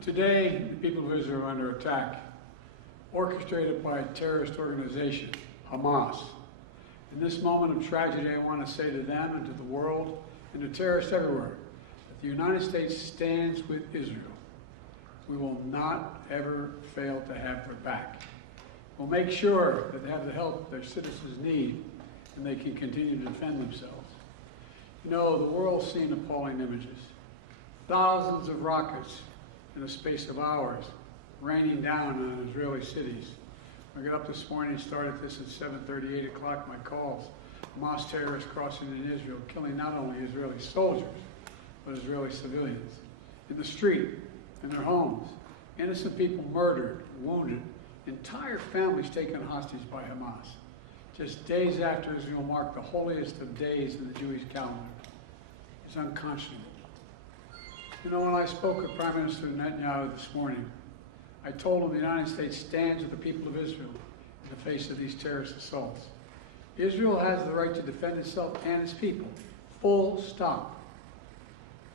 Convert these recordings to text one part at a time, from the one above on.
Today, the people of Israel are under attack, orchestrated by a terrorist organization, Hamas. In this moment of tragedy, I want to say to them and to the world and to terrorists everywhere that the United States stands with Israel. We will not ever fail to have their back. We'll make sure that they have the help their citizens need and they can continue to defend themselves. You know, the world's seen appalling images. Thousands of rockets in a space of hours raining down on Israeli cities. I got up this morning and started this at 7:30, 8 o'clock, my calls. Hamas terrorists crossing in Israel, killing not only Israeli soldiers, but Israeli civilians. In the street, in their homes, innocent people murdered, wounded, entire families taken hostage by Hamas. Just days after Israel marked the holiest of days in the Jewish calendar. It's unconscionable. You know, when I spoke with Prime Minister Netanyahu this morning, I told him the United States stands with the people of Israel in the face of these terrorist assaults. Israel has the right to defend itself and its people, full stop.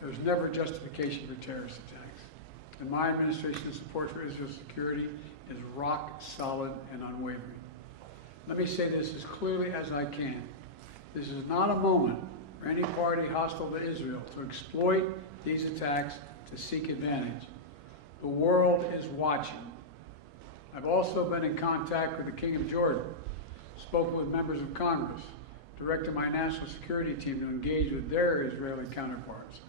There's never justification for terrorist attacks. And my administration's support for Israel's security is rock solid and unwavering. Let me say this as clearly as I can. This is not a moment for any party hostile to Israel to exploit these attacks to seek advantage. The world is watching. I've also been in contact with the King of Jordan, spoken with members of Congress, directed my national security team to engage with their Israeli counterparts,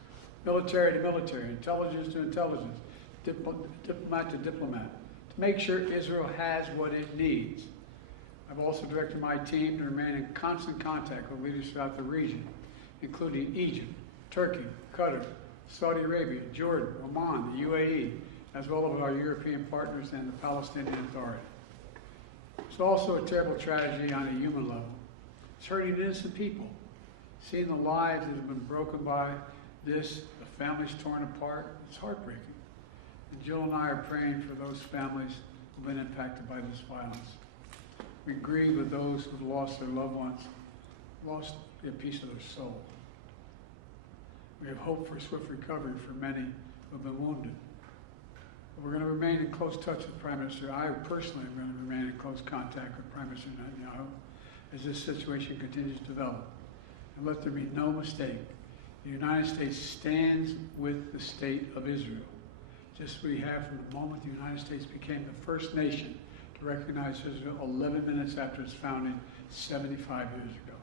military to military, intelligence to intelligence, diplomat to diplomat, to make sure Israel has what it needs. I've also directed my team to remain in constant contact with leaders throughout the region, including Egypt, Turkey, Qatar, Saudi Arabia, Jordan, Oman, the UAE, as well as our European partners and the Palestinian Authority. It's also a terrible tragedy on a human level. It's hurting innocent people. Seeing the lives that have been broken by this, the families torn apart, it's heartbreaking. And Jill and I are praying for those families who've been impacted by this violence. We grieve with those who've lost their loved ones, lost a piece of their soul. We have hope for swift recovery for many who have been wounded. But we're going to remain in close touch with Prime Minister. I personally am going to remain in close contact with Prime Minister Netanyahu as this situation continues to develop. And let there be no mistake, the United States stands with the state of Israel, just as we have from the moment the United States became the first nation to recognize Israel 11 minutes after its founding 75 years ago.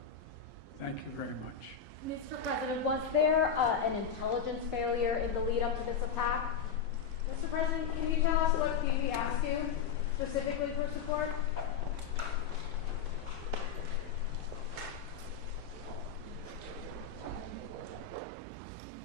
Thank you very much. Mr. President, was there an intelligence failure in the lead up to this attack? Mr. President, can you tell us what Phoebe asked you specifically for support?